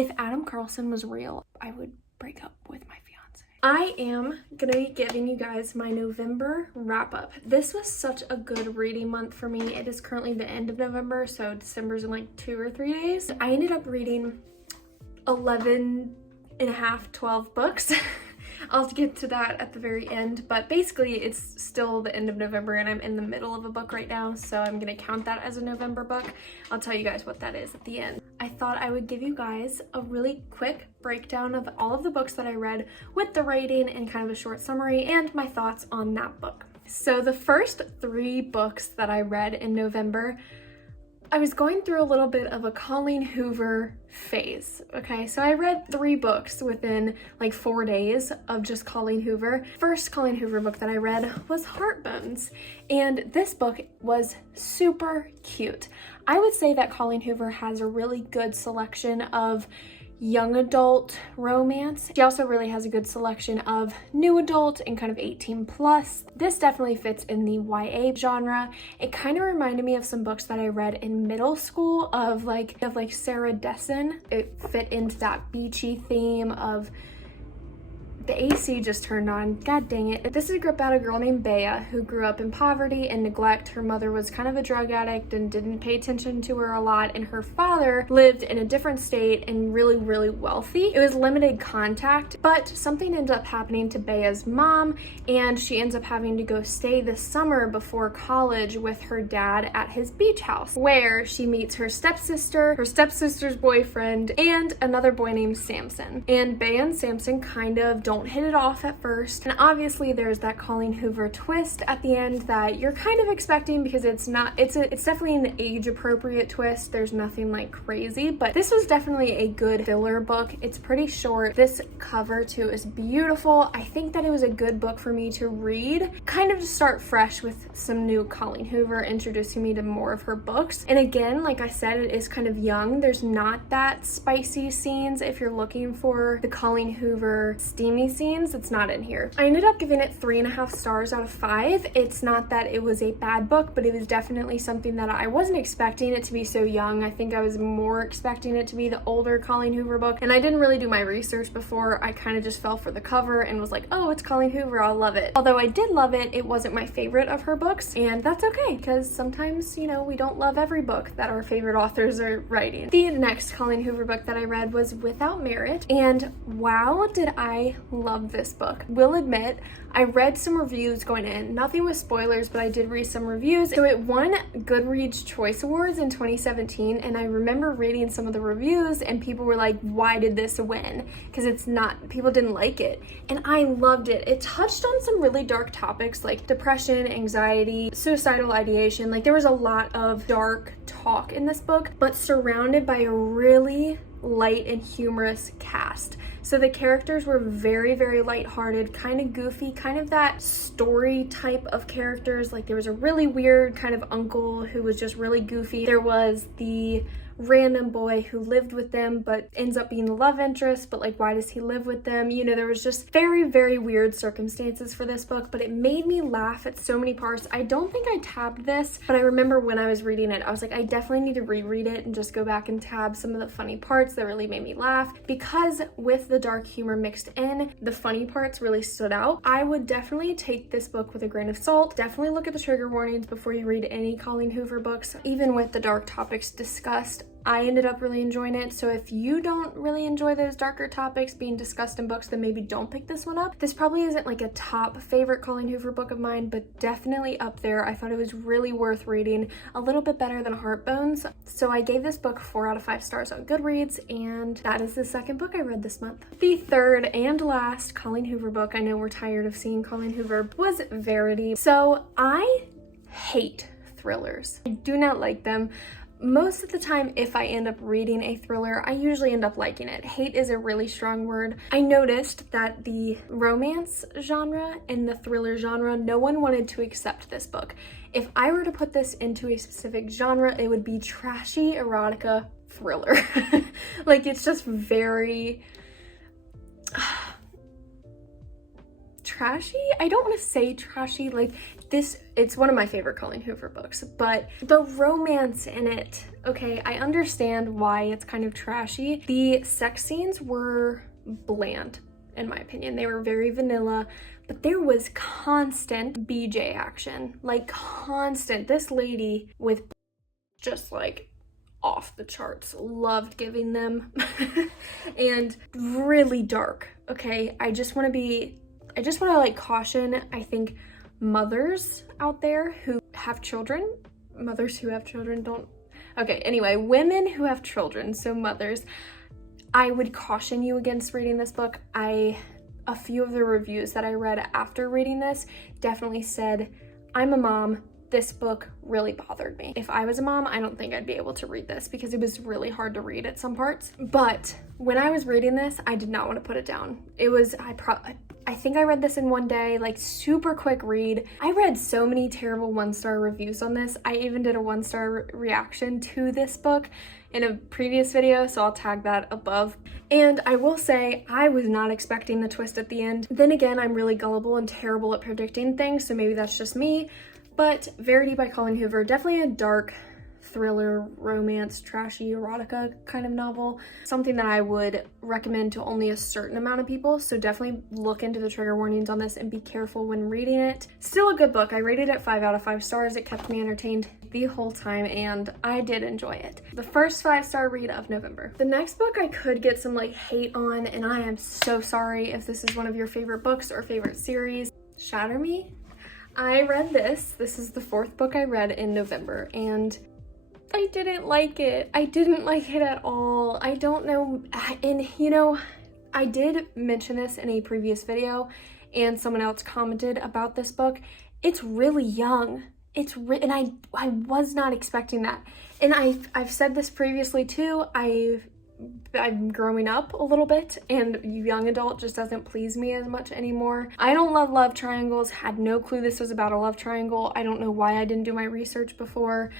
If Adam Carlsen was real, I would break up with my fiance. I am gonna be giving you guys my November wrap up. This was such a good reading month for me. It is currently the end of November, so December's in like 2 or 3 days. I ended up reading 11 and a half, 12 books. I'll get to that at the very end, but basically it's still the end of November and I'm in the middle of a book right now, so I'm gonna count that as a November book. I'll tell you guys what that is at the end. I thought I would give you guys a really quick breakdown of all of the books that I read with the rating and kind of a short summary and my thoughts on that book. So the first 3 books that I read in November, I was going through a little bit of a Colleen Hoover phase, okay? So I read 3 books within like 4 days of just Colleen Hoover. First Colleen Hoover book that I read was Heartbones, and this book was super cute. I would say that Colleen Hoover has a really good selection of young adult romance. She also really has a good selection of new adult and kind of 18 plus. This definitely fits in the YA genre. It kind of reminded me of some books that I read in middle school of like Sarah Dessen. It fit into that beachy theme of the AC just turned on. God dang it. This is about a girl named Bea who grew up in poverty and neglect. Her mother was kind of a drug addict and didn't pay attention to her a lot, and her father lived in a different state and really, really wealthy. It was limited contact, but something ends up happening to Bea's mom, and she ends up having to go stay the summer before college with her dad at his beach house, where she meets her stepsister's boyfriend, and another boy named Samson. And Bea and Samson kind of don't hit it off at first, and obviously there's that Colleen Hoover twist at the end that you're kind of expecting, because it's definitely an age appropriate twist. There's nothing like crazy, but this was definitely a good filler book. It's pretty short. This cover too is beautiful. I think that it was a good book for me to read, kind of to start fresh with some new Colleen Hoover, introducing me to more of her books. And again, like I said, it is kind of young. There's not that spicy scenes. If you're looking for the Colleen Hoover steamy scenes, it's not in here. I ended up giving it 3.5 stars out of 5. It's not that it was a bad book, but it was definitely something that I wasn't expecting it to be so young. I think I was more expecting it to be the older Colleen Hoover book, and I didn't really do my research before. I kind of just fell for the cover and was like, oh, it's Colleen Hoover, I'll love it. Although I did love it, it wasn't my favorite of her books, and that's okay, because sometimes, you know, we don't love every book that our favorite authors are writing. The next Colleen Hoover book that I read was Without Merit, and wow, did I love this book. Will admit, I read some reviews going in, nothing with spoilers, but I did read some reviews. So it won Goodreads Choice Awards in 2017, and I remember reading some of the reviews and people were like, why did this win? Because people didn't like it. And I loved it. It touched on some really dark topics like depression, anxiety, suicidal ideation. Like there was a lot of dark talk in this book, but surrounded by a really light and humorous cast. So the characters were very, very lighthearted, kind of goofy, kind of that story type of characters. Like there was a really weird kind of uncle who was just really goofy. There was the random boy who lived with them but ends up being the love interest, but like why does he live with them? You know, there was just very, very weird circumstances for this book, but it made me laugh at so many parts. I don't think I tabbed this, but I remember when I was reading it, I was like, I definitely need to reread it and just go back and tab some of the funny parts that really made me laugh, because with the dark humor mixed in, the funny parts really stood out. I would definitely take this book with a grain of salt. Definitely look at the trigger warnings before you read any Colleen Hoover books. Even with the dark topics discussed, I ended up really enjoying it. So if you don't really enjoy those darker topics being discussed in books, then maybe don't pick this one up. This probably isn't like a top favorite Colleen Hoover book of mine, but definitely up there. I thought it was really worth reading, a little bit better than Heartbones. So I gave this book 4 out of 5 stars on Goodreads, and that is the second book I read this month. The third and last Colleen Hoover book, I know we're tired of seeing Colleen Hoover, was Verity. So I hate thrillers. I do not like them. Most of the time, if I end up reading a thriller, I usually end up liking it. Hate is a really strong word. I noticed that the romance genre and the thriller genre, no one wanted to accept this book. If I were to put this into a specific genre, it would be trashy erotica thriller. Like, it's just very trashy. I don't want to say trashy. Like, It's one of my favorite Colleen Hoover books, but the romance in it, okay, I understand why it's kind of trashy. The sex scenes were bland, in my opinion. They were very vanilla, but there was constant BJ action, like constant. This lady with just like off the charts, loved giving them. And really dark, okay? I just want to like caution, I think, mothers out there who have children, anyway, women who have children, so mothers, I would caution you against reading this book. A few of the reviews that I read after reading this definitely said, I'm a mom, this book really bothered me. If I was a mom, I don't think I'd be able to read this because it was really hard to read at some parts. But when I was reading this, I did not want to put it down. It was, I think I read this in one day, like super quick read. I read so many terrible 1-star reviews on this. I even did a 1-star reaction to this book in a previous video, so I'll tag that above. And I will say, I was not expecting the twist at the end. Then again, I'm really gullible and terrible at predicting things, so maybe that's just me. But Verity by Colleen Hoover, definitely a dark thriller, romance, trashy, erotica kind of novel. Something that I would recommend to only a certain amount of people, so definitely look into the trigger warnings on this and be careful when reading it. Still a good book. I rated it 5 out of 5 stars. It kept me entertained the whole time and I did enjoy it. The first 5-star read of November. The next book I could get some like hate on, and I am so sorry if this is one of your favorite books or favorite series. Shatter Me. I read this. This is the 4th book I read in November, and I didn't like it. I didn't like it at all. I don't know. And you know, I did mention this in a previous video and someone else commented about this book. It's really young. And I was not expecting that. And I've said this previously too. I'm growing up a little bit, and young adult just doesn't please me as much anymore. I don't love triangles. Had no clue this was about a love triangle. I don't know why I didn't do my research before,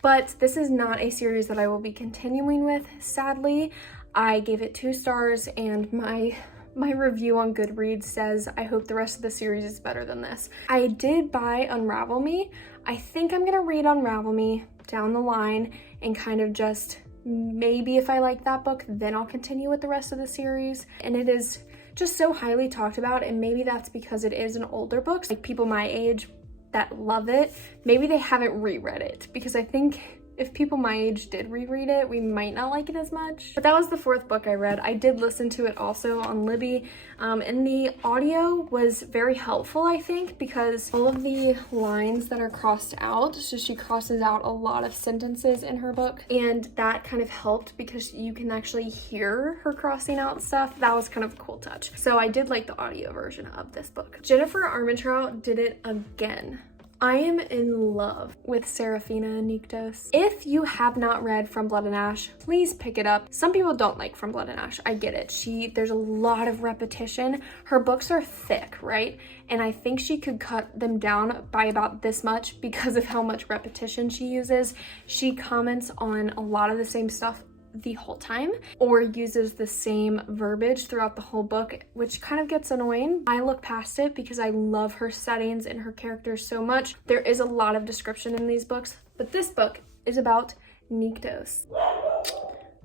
but this is not a series that I will be continuing with, sadly. I gave it 2 stars, and my review on Goodreads says, I hope the rest of the series is better than this. I did buy Unravel Me. I think I'm gonna read Unravel Me down the line and kind of just, maybe if I like that book, then I'll continue with the rest of the series. And it is just so highly talked about, and maybe that's because it is an older book. Like people my age that love it, maybe they haven't reread it, because I think if people my age did reread it, we might not like it as much. But that was the 4th book I read. I did listen to it also on Libby, and the audio was very helpful, I think, because all of the lines that are crossed out, so she crosses out a lot of sentences in her book, and that kind of helped because you can actually hear her crossing out stuff. That was kind of a cool touch. So I did like the audio version of this book. Jennifer Armentrout did it again. I am in love with Serafina Niktos. If you have not read From Blood and Ash, please pick it up. Some people don't like From Blood and Ash. I get it. There's a lot of repetition. Her books are thick, right? And I think she could cut them down by about this much because of how much repetition she uses. She comments on a lot of the same stuff the whole time, or uses the same verbiage throughout the whole book, which kind of gets annoying. I look past it because I love her settings and her characters so much. There is a lot of description in these books, but this book is about Niktos.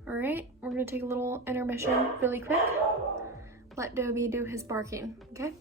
All right, we're gonna take a little intermission really quick. Let Dobie do his barking, okay?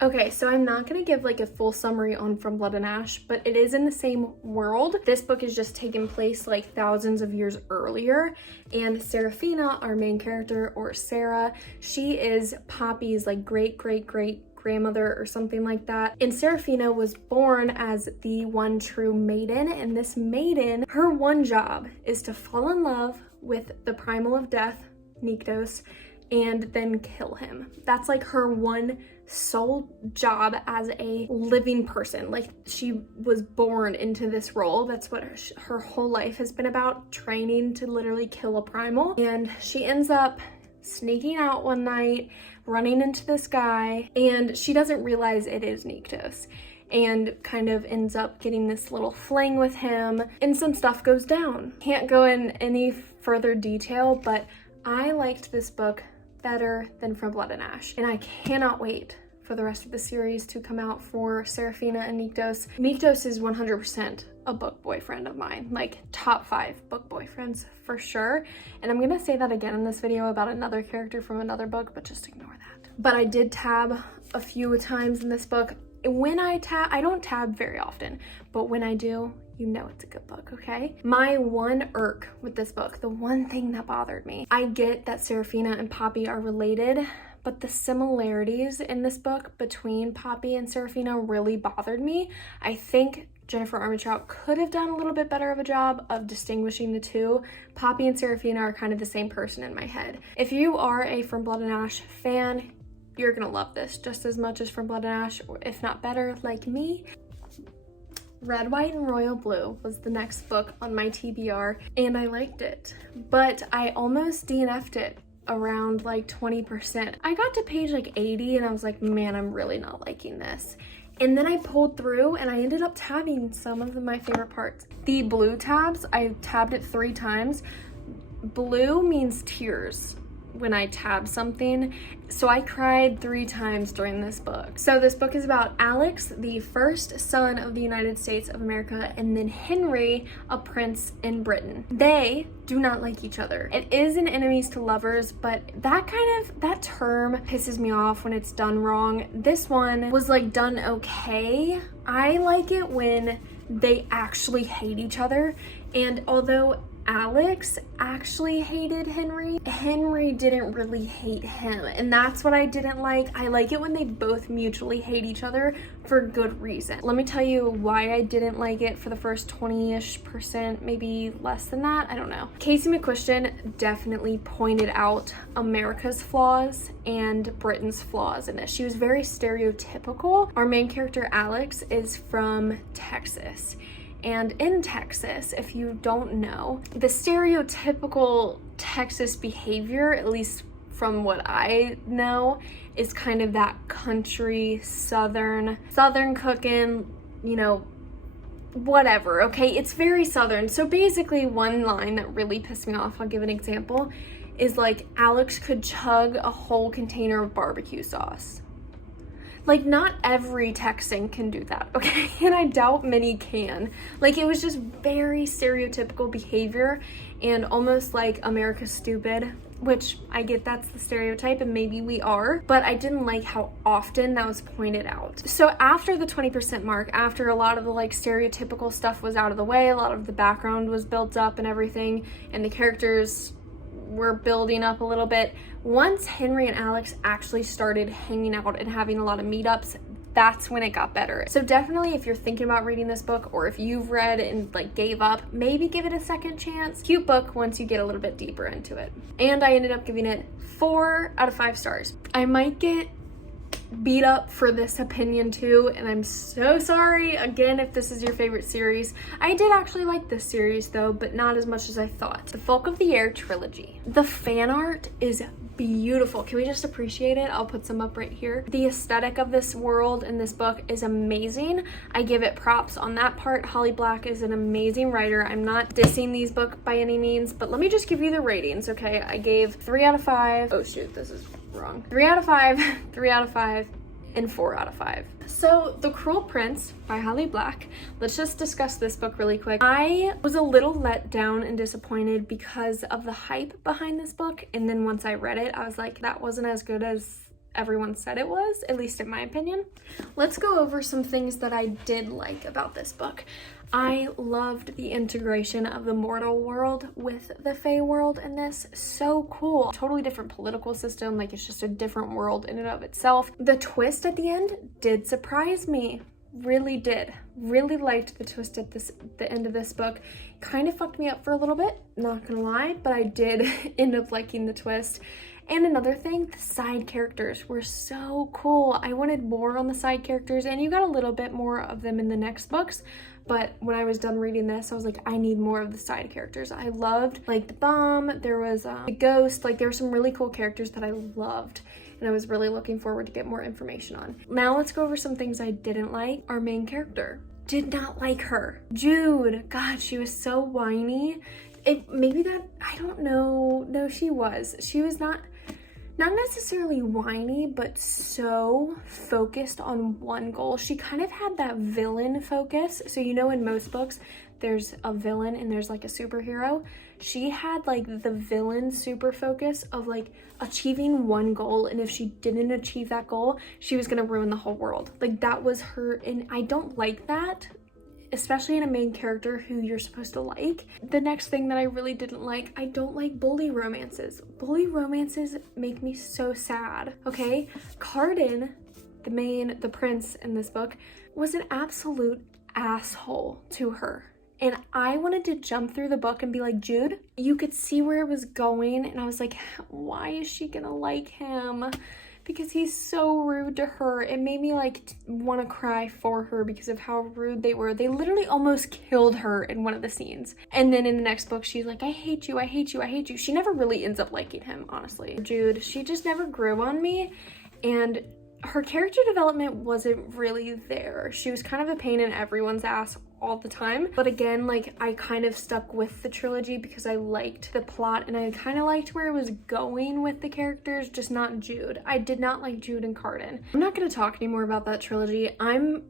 Okay, so I'm not gonna give like a full summary on From Blood and Ash, but it is in the same world. This book is just taking place like thousands of years earlier, and Serafina, our main character, or Sarah, she is Poppy's like great grandmother or something like that. And Serafina was born as the one true maiden, and this maiden, her one job is to fall in love with the primal of death, Niktos, and then kill him. That's like her one sole job as a living person. Like she was born into this role. That's what her whole life has been about, training to literally kill a primal. And she ends up sneaking out one night, running into this guy, and she doesn't realize it is Niktos, and kind of ends up getting this little fling with him, and some stuff goes down. Can't go in any further detail, but I liked this book better than From Blood and Ash, and I cannot wait for the rest of the series to come out for Serafina and Nyktos. Nyktos is 100% a book boyfriend of mine, like top 5 book boyfriends for sure. And I'm gonna say that again in this video about another character from another book, but just ignore that. But I did tab a few times in this book. When I don't tab very often, but when I do, you know it's a good book, okay? My one irk with this book, the one thing that bothered me, I get that Serafina and Poppy are related, but the similarities in this book between Poppy and Serafina really bothered me. I think Jennifer Armentrout could have done a little bit better of a job of distinguishing the two. Poppy and Serafina are kind of the same person in my head. If you are a From Blood and Ash fan, you're gonna love this just as much as From Blood and Ash, or if not better, like me. Red, White, and Royal Blue was the next book on my TBR, and I liked it, but I almost DNF'd it around like 20%. I got to page like 80 and I was like, man, I'm really not liking this. And then I pulled through and I ended up tabbing some of my favorite parts. The blue tabs, I tabbed it 3 times. Blue means tears when I tab something. So I cried 3 times during this book. So this book is about Alex, the first son of the United States of America, and then Henry, a prince in Britain. They do not like each other. It is an enemies to lovers, but that term pisses me off when it's done wrong. This one was like done okay. I like it when they actually hate each other, and although Alex actually hated Henry didn't really hate him, and that's what I didn't like. I like it when they both mutually hate each other for good reason. Let me tell you why I didn't like it for the first 20-ish%, maybe less than that, I don't know. Casey McQuiston definitely pointed out America's flaws and Britain's flaws in this. She was very stereotypical. Our main character, Alex, is from Texas. And in Texas, if you don't know, the stereotypical Texas behavior, at least from what I know, is kind of that country, southern cooking, you know, whatever, okay? It's very southern. So basically one line that really pissed me off, I'll give an example, is like Alex could chug a whole container of barbecue sauce. Like, not every Texan can do that, okay? And I doubt many can. Like, it was just very stereotypical behavior and almost like America's stupid, which I get that's the stereotype and maybe we are, but I didn't like how often that was pointed out. So after the 20% mark, after a lot of the like stereotypical stuff was out of the way, a lot of the background was built up and everything, and the characters were building up a little bit. Once Henry and Alex actually started hanging out and having a lot of meetups, that's when it got better. So definitely if you're thinking about reading this book, or if you've read and like gave up, maybe give it a second chance. Cute book once you get a little bit deeper into it. And I ended up giving it 4 out of 5 stars. I might get beat up for this opinion too, and I'm so sorry again if this is your favorite series. I did actually like this series though, but not as much as I thought. The Folk of the Air trilogy. The fan art is beautiful. Can we just appreciate it? I'll put some up right here. The aesthetic of this world in this book is amazing. I give it props on that part. Holly Black is an amazing writer. I'm not dissing these books by any means, but let me just give you the ratings, okay? I gave 3 out of 5. Oh shoot, this is wrong. 3 out of 5, 3 out of 5, and 4 out of 5. So The Cruel Prince by Holly Black. Let's just discuss this book really quick. I was a little let down and disappointed because of the hype behind this book, and then once I read it, I was like, that wasn't as good as everyone said it was, at least in my opinion. Let's go over some things that I did like about this book. I loved the integration of the mortal world with the Fae world in this. So cool. Totally different political system, like it's just a different world in and of itself. The twist at the end did surprise me. Really did. Really liked the twist at the end of this book. Kind of fucked me up for a little bit, not gonna lie, but I did end up liking the twist. And another thing, the side characters were so cool. I wanted more on the side characters, and you got a little bit more of them in the next books. But when I was done reading this, I was like, I need more of the side characters. I loved like the Bum, there was the Ghost, like there were some really cool characters that I loved, and I was really looking forward to get more information on. Now let's go over some things I didn't like. Our main character, did not like her. Jude, God, she was so whiny. Maybe that, I don't know. No, she was not. not necessarily whiny, but so focused on one goal. She kind of had that villain focus. So you know, in most books, there's a villain and there's like a superhero. She had like the villain super focus of like achieving one goal, and if she didn't achieve that goal, she was gonna ruin the whole world. Like that was her, and I don't like that, especially in a main character who you're supposed to like. The next thing that I really didn't like, I don't like bully romances. Bully romances make me so sad, okay? Carlsen, the prince in this book, was an absolute asshole to her. And I wanted to jump through the book and be like, Jude, you could see where it was going. And I was like, why is she gonna like him? Because he's so rude to her. It made me like want to cry for her because of how rude they were. They literally almost killed her in one of the scenes. And then in the next book, she's like, I hate you, I hate you, I hate you. She never really ends up liking him, honestly. Jude, she just never grew on me. And her character development wasn't really there. She was kind of a pain in everyone's ass all the time. But again, like I kind of stuck with the trilogy because I liked the plot and I kind of liked where it was going with the characters, just not Jude. I did not like Jude and Carlsen. I'm not gonna talk anymore about that trilogy. I'm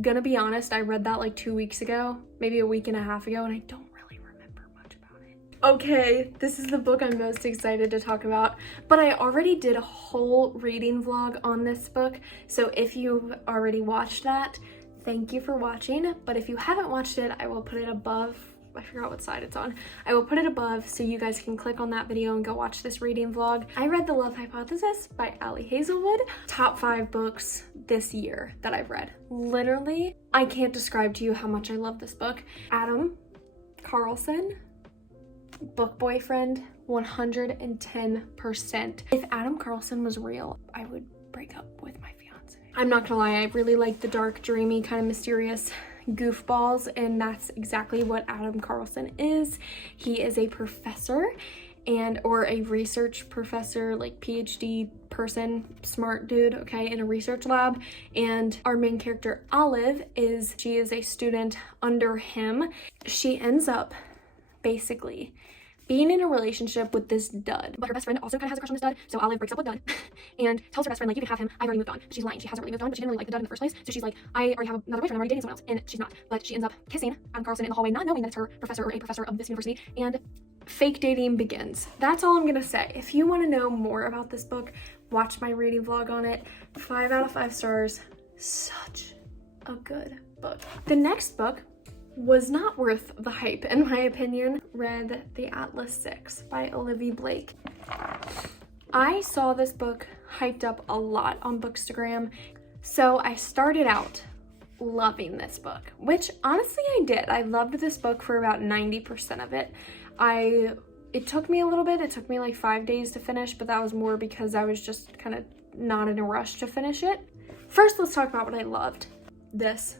gonna be honest, I read that like 2 weeks ago, maybe a week and a half ago, and I don't really remember much about it. Okay, this is the book I'm most excited to talk about, but I already did a whole reading vlog on this book. So if you've already watched that, thank you for watching. But if you haven't watched it, I will put it above. I forgot what side it's on. I will put it above so you guys can click on that video and go watch this reading vlog. I read The Love Hypothesis by Ali Hazelwood. Top 5 books this year that I've read. Literally, I can't describe to you how much I love this book. Adam Carlsen, book boyfriend, 110%. If Adam Carlsen was real, I would break up with my fiance. I'm not gonna lie, I really like the dark, dreamy, kind of mysterious goofballs, and that's exactly what Adam Carlsen is. He is a professor or a research professor, like PhD person, smart dude, okay, in a research lab. And our main character, Olive, she is a student under him. She ends up basically being in a relationship with this dud, but her best friend also kind of has a crush on this dud, so Olive breaks up with dud and tells her best friend, like, you can have him, I've already moved on. But she's lying, she hasn't really moved on, but she didn't really like the dud in the first place, so she's like, I already have another boyfriend, I'm already dating someone else, and she's not. But she ends up kissing Adam Carlsen in the hallway, not knowing that it's her professor or a professor of this university, and fake dating begins. That's all I'm gonna say. If you want to know more about this book, watch my reading vlog on it. 5 out of 5 stars. Such a good book. The next book was not worth the hype, in my opinion. Read The Atlas 6 by Olivia Blake. I saw this book hyped up a lot on Bookstagram, so I started out loving this book, which honestly I did. I loved this book for about 90% of it. It took me a little bit. It took me like 5 days to finish, but that was more because I was just kind of not in a rush to finish it. First, let's talk about what I loved. This.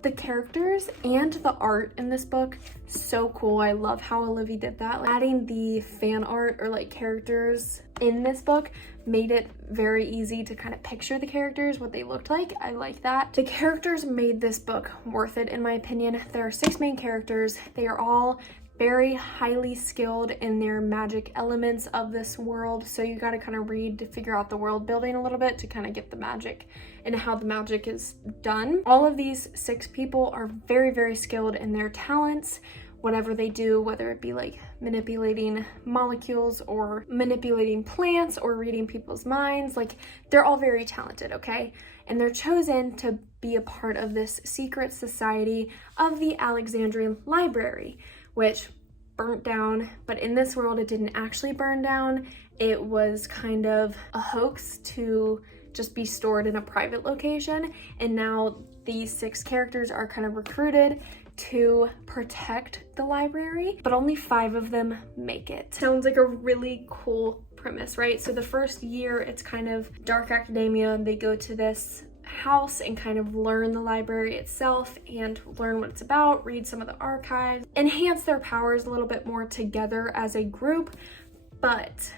The characters and the art in this book, so cool. I love how Olivia did that. Like, adding the fan art or like characters in this book made it very easy to kind of picture the characters, what they looked like. I like that. The characters made this book worth it, in my opinion. There are 6 main characters. They are all very highly skilled in their magic elements of this world, so you got to kind of read to figure out the world building a little bit to kind of get the magic and how the magic is done. All of these 6 people are very, very skilled in their talents, whatever they do, whether it be like manipulating molecules or manipulating plants or reading people's minds. Like, they're all very talented, okay? And they're chosen to be a part of this secret society of the Alexandrian Library, which burnt down, but in this world it didn't actually burn down. It was kind of a hoax to just be stored in a private location, and now these 6 characters are kind of recruited to protect the library, but only 5 of them make it. Sounds like a really cool premise, right? So the first year it's kind of dark academia. They go to this house and kind of learn the library itself and learn what it's about, read some of the archives, enhance their powers a little bit more together as a group. But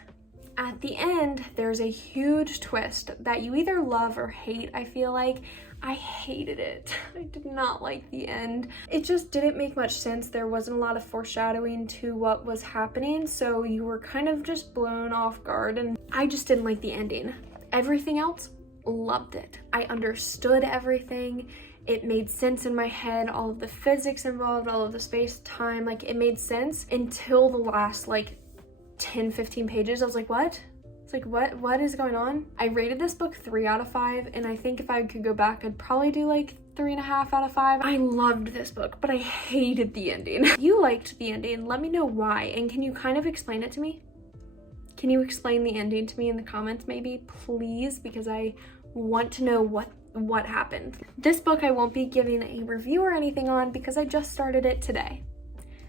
at the end, there's a huge twist that you either love or hate, I feel like. I hated it. I did not like the end. It just didn't make much sense. There wasn't a lot of foreshadowing to what was happening, so you were kind of just blown off guard, and I just didn't like the ending. Everything else, loved it. I understood everything. It made sense in my head, all of the physics involved, all of the space-time, like it made sense until the last like 10-15 pages. I was like, what? It's like, what is going on? I rated this book 3 out of 5, and I think if I could go back, I'd probably do like 3.5 out of 5. I loved this book, but I hated the ending. If you liked the ending, let me know why, and can you kind of explain it to me? Can you explain the ending to me in the comments maybe, please? Because I want to know what happened. This book I won't be giving a review or anything on because I just started it today.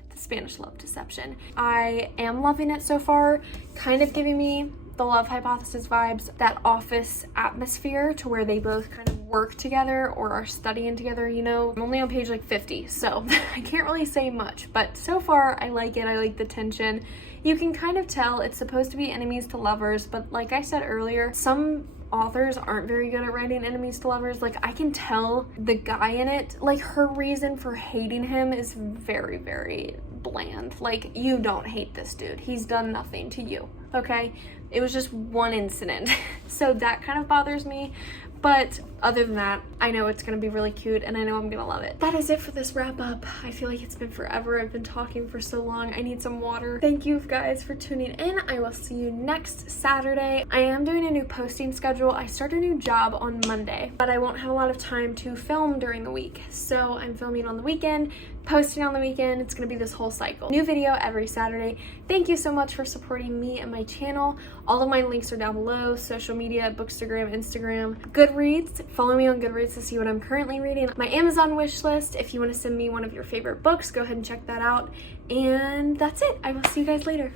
The Spanish Love Deception. I am loving it so far, kind of giving me the Love Hypothesis vibes, that office atmosphere to where they both kind of work together or are studying together, you know. I'm only on page like 50, so I can't really say much, but so far I like it. I like the tension. You can kind of tell it's supposed to be enemies to lovers, but like I said earlier, some authors aren't very good at writing enemies to lovers. Like I can tell the guy in it, like her reason for hating him is very, very bland. Like, you don't hate this dude. He's done nothing to you, okay? It was just one incident. So that kind of bothers me. But other than that, I know it's gonna be really cute and I know I'm gonna love it. That is it for this wrap up. I feel like it's been forever. I've been talking for so long. I need some water. Thank you guys for tuning in. I will see you next Saturday. I am doing a new posting schedule. I start a new job on Monday, but I won't have a lot of time to film during the week. So I'm filming on the weekend, posting on the weekend. It's gonna be this whole cycle. New video every Saturday. Thank you so much for supporting me and my channel. All of my links are down below. Social media, Bookstagram, Instagram, Goodreads. Follow me on Goodreads to see what I'm currently reading. My Amazon wish list. If you want to send me one of your favorite books, go ahead and check that out. And that's it. I will see you guys later.